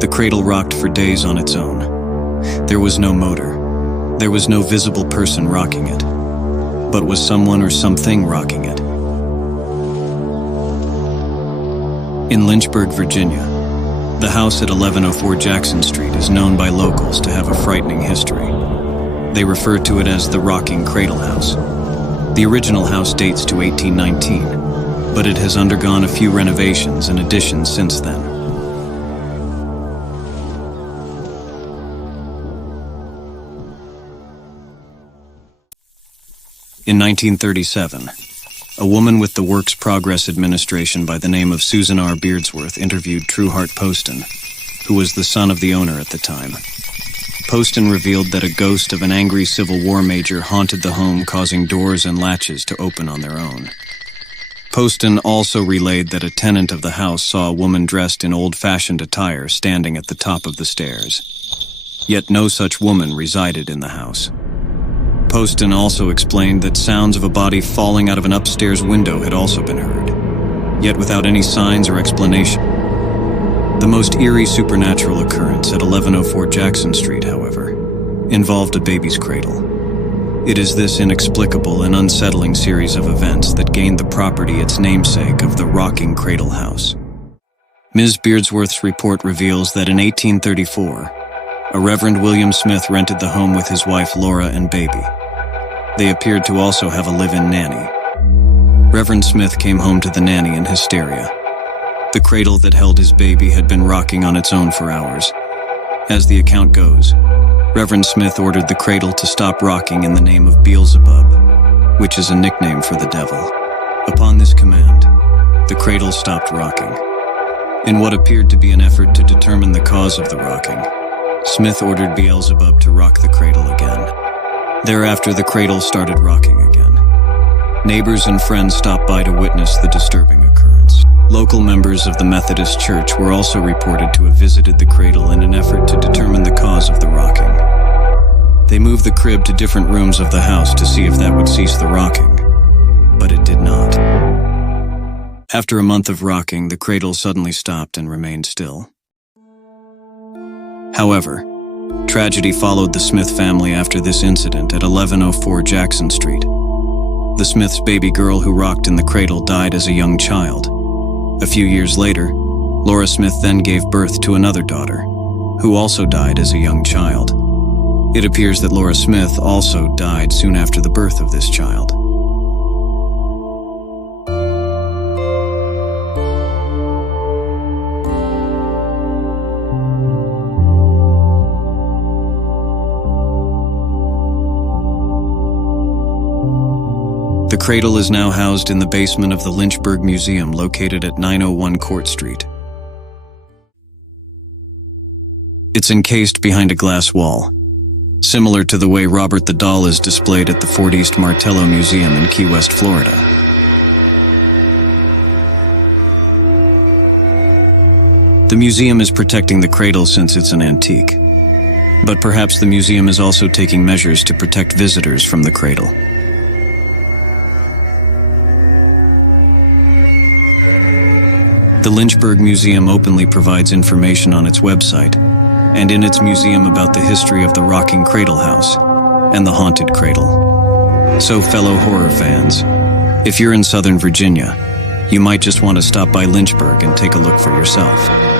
The cradle rocked for days on its own. There was no motor. There was no visible person rocking it. But was someone or something rocking it? In Lynchburg, Virginia, the house at 1104 Jackson Street is known by locals to have a frightening history. They refer to it as the Rocking Cradle House. The original house dates to 1819, but it has undergone a few renovations and additions since then. In 1937, a woman with the Works Progress Administration by the name of Susan R. Beardsworth interviewed Trueheart Poston, who was the son of the owner at the time. Poston revealed that a ghost of an angry Civil War major haunted the home, causing doors and latches to open on their own. Poston also relayed that a tenant of the house saw a woman dressed in old-fashioned attire standing at the top of the stairs. Yet no such woman resided in the house. Poston also explained that sounds of a body falling out of an upstairs window had also been heard, yet without any signs or explanation. The most eerie supernatural occurrence at 1104 Jackson Street, however, involved a baby's cradle. It is this inexplicable and unsettling series of events that gained the property its namesake of the Rocking Cradle House. Ms. Beardsworth's report reveals that in 1834, a Reverend William Smith rented the home with his wife Laura and baby. They appeared to also have a live-in nanny. Reverend Smith came home to the nanny in hysteria. The cradle that held his baby had been rocking on its own for hours. As the account goes, Reverend Smith ordered the cradle to stop rocking in the name of Beelzebub, which is a nickname for the devil. Upon this command, the cradle stopped rocking. In what appeared to be an effort to determine the cause of the rocking, Smith ordered Beelzebub to rock the cradle again. Thereafter, the cradle started rocking again. Neighbors and friends stopped by to witness the disturbing occurrence. Local members of the Methodist Church were also reported to have visited the cradle in an effort to determine the cause of the rocking. They moved the crib to different rooms of the house to see if that would cease the rocking, but it did not. After a month of rocking, the cradle suddenly stopped and remained still. However, tragedy followed the Smith family after this incident at 1104 Jackson Street. The Smiths' baby girl who rocked in the cradle died as a young child. A few years later, Laura Smith then gave birth to another daughter, who also died as a young child. It appears that Laura Smith also died soon after the birth of this child. The cradle is now housed in the basement of the Lynchburg Museum located at 901 Court Street. It's encased behind a glass wall, similar to the way Robert the Doll is displayed at the Fort East Martello Museum in Key West, Florida. The museum is protecting the cradle since it's an antique, but perhaps the museum is also taking measures to protect visitors from the cradle. The Lynchburg Museum openly provides information on its website and in its museum about the history of the Rocking Cradle House and the haunted cradle. So, fellow horror fans, if you're in Southern Virginia, you might just want to stop by Lynchburg and take a look for yourself.